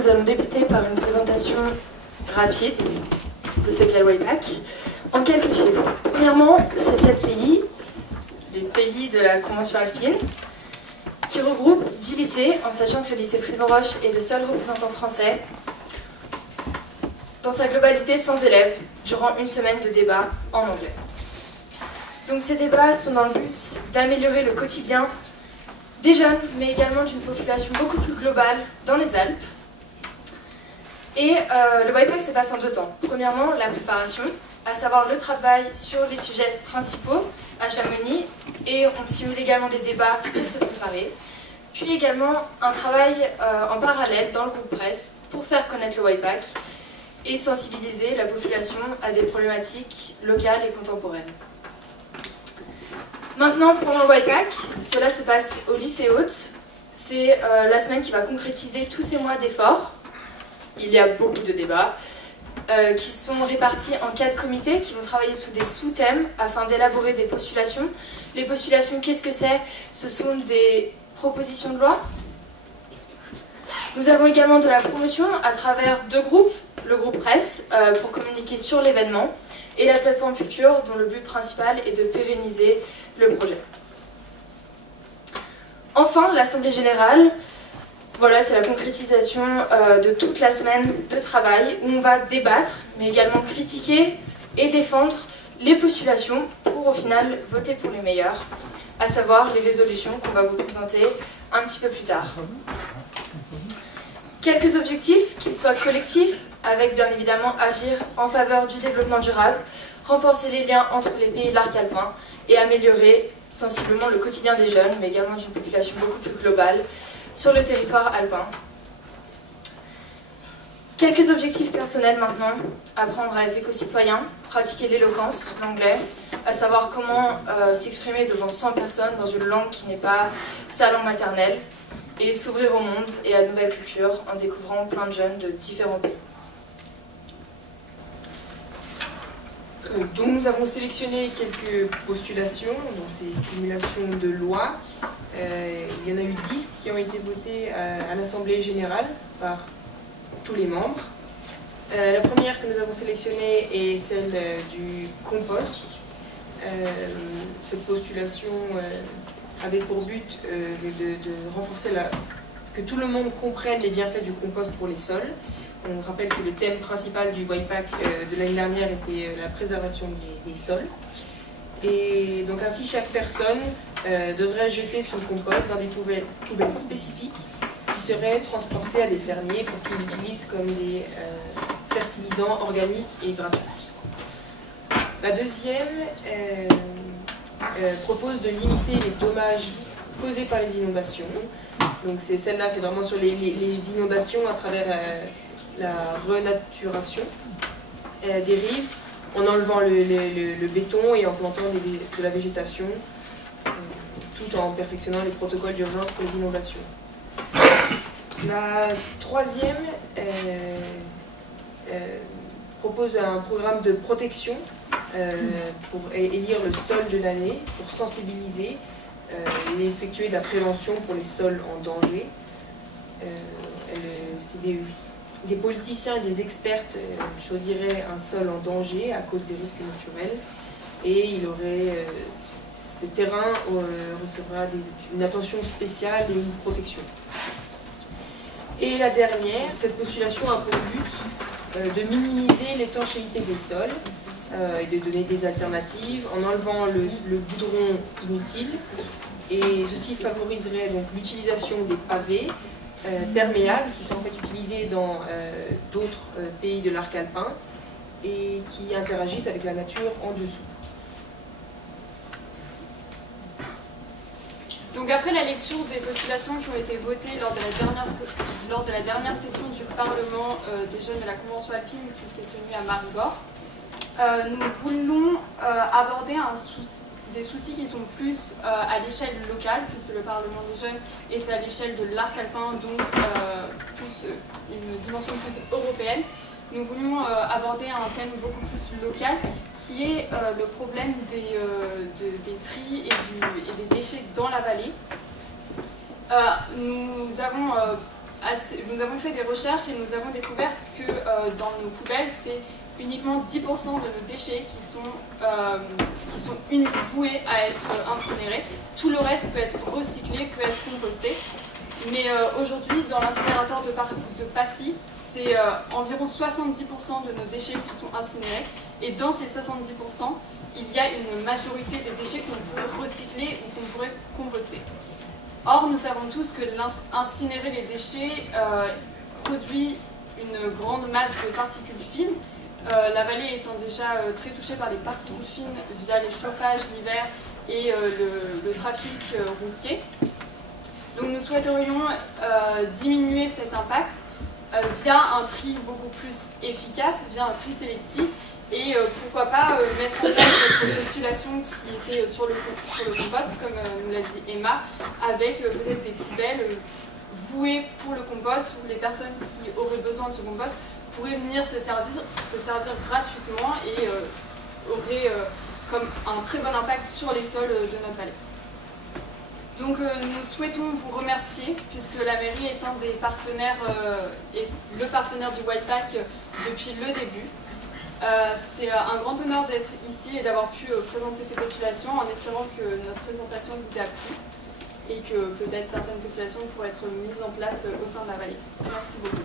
nous allons débuter par une présentation rapide de ce qu'est le WAIPAC, en quelques chiffres. Premièrement, c'est 7 pays, les pays de la Convention alpine, qui regroupent 10 lycées, en sachant que le lycée Frison-Roche est le seul représentant français, dans sa globalité sans élèves, durant une semaine de débats en anglais. Donc ces débats sont dans le but d'améliorer le quotidien des jeunes, mais également d'une population beaucoup plus globale dans les Alpes. Et le WAIPAC se passe en 2 temps. Premièrement, la préparation, à savoir le travail sur les sujets principaux à Chamonix, et on simule également des débats pour se préparer. Puis également un travail en parallèle dans le groupe presse pour faire connaître le WAIPAC et sensibiliser la population à des problématiques locales et contemporaines. Maintenant, pendant le WAIPAC, cela se passe au lycée Haute. C'est la semaine qui va concrétiser tous ces mois d'efforts. Il y a beaucoup de débats qui sont répartis en 4 comités qui vont travailler sous des sous-thèmes afin d'élaborer des postulations. Les postulations, qu'est-ce que c'est? Ce sont des propositions de loi. Nous avons également de la promotion à travers 2 groupes. Le groupe presse pour communiquer sur l'événement et la plateforme Future dont le but principal est de pérenniser le projet. Enfin, l'Assemblée Générale, voilà, c'est la concrétisation de toute la semaine de travail où on va débattre, mais également critiquer et défendre les postulations pour au final voter pour les meilleurs, à savoir les résolutions qu'on va vous présenter un petit peu plus tard. Quelques objectifs, qu'ils soient collectifs, avec bien évidemment agir en faveur du développement durable, renforcer les liens entre les pays de l'arc alpin et améliorer sensiblement le quotidien des jeunes, mais également d'une population beaucoup plus globale sur le territoire alpin. Quelques objectifs personnels maintenant, apprendre à être éco-citoyen, pratiquer l'éloquence, l'anglais, à savoir comment s'exprimer devant 100 personnes dans une langue qui n'est pas sa langue maternelle, et s'ouvrir au monde et à de nouvelles cultures en découvrant plein de jeunes de différents pays. Donc nous avons sélectionné quelques postulations, donc ces simulations de loi. Il y en a eu 10 qui ont été votées à l'Assemblée Générale par tous les membres. La première que nous avons sélectionnée est celle du compost. Cette postulation avait pour but de renforcer que tout le monde comprenne les bienfaits du compost pour les sols. On rappelle que le thème principal du WAIPAC de l'année dernière était la préservation des sols. Et donc ainsi, chaque personne devrait jeter son compost dans des poubelles spécifiques qui seraient transportées à des fermiers pour qu'ils l'utilisent comme des fertilisants organiques et gratuits. La deuxième propose de limiter les dommages causés par les inondations. Donc celle-là, c'est vraiment sur les inondations à travers la renaturation des rives, en enlevant le béton et en plantant de la végétation, tout en perfectionnant les protocoles d'urgence pour les inondations. La troisième propose un programme de protection pour élire le sol de l'année, pour sensibiliser et effectuer de la prévention pour les sols en danger. C'est des politiciens et des experts choisiraient un sol en danger à cause des risques naturels et ce terrain recevra une attention spéciale et une protection. Et la dernière, cette postulation a pour but de minimiser l'étanchéité des sols et de donner des alternatives en enlevant le goudron inutile, et ceci favoriserait donc l'utilisation des pavés perméables qui sont en fait utilisés dans d'autres pays de l'arc alpin et qui interagissent avec la nature en dessous. Donc après la lecture des postulations qui ont été votées lors de la dernière session du Parlement des jeunes de la Convention alpine qui s'est tenue à Maribor, nous voulons aborder des soucis qui sont plus à l'échelle locale, puisque le Parlement des jeunes est à l'échelle de l'arc alpin, donc une dimension plus européenne. Nous voulions aborder un thème beaucoup plus local, qui est le problème des tris et des déchets dans la vallée. Nous avons fait des recherches et nous avons découvert que dans nos poubelles, c'est uniquement 10% de nos déchets qui sont voués à être incinérés. Tout le reste peut être recyclé, peut être composté. Mais aujourd'hui, dans l'incinérateur de Passy, c'est environ 70% de nos déchets qui sont incinérés. Et dans ces 70%, il y a une majorité des déchets qu'on pourrait recycler ou qu'on pourrait composter. Or, nous savons tous que incinérer les déchets produit une grande masse de particules fines. La vallée étant déjà très touchée par les particules fines via les chauffages l'hiver et le trafic routier. Donc nous souhaiterions diminuer cet impact via un tri beaucoup plus efficace, via un tri sélectif et pourquoi pas mettre en place notre postulation qui était sur le compost, comme nous l'a dit Emma, avec peut-être des poubelles vouées pour le compost où les personnes qui auraient besoin de ce compost pourraient venir se servir gratuitement et auraient comme un très bon impact sur les sols de notre vallée. Donc nous souhaitons vous remercier puisque la mairie est un des partenaires et le partenaire du WIPAC depuis le début. C'est un grand honneur d'être ici et d'avoir pu présenter ces postulations en espérant que notre présentation vous a plu et que peut-être certaines postulations pourraient être mises en place au sein de la vallée. Merci beaucoup.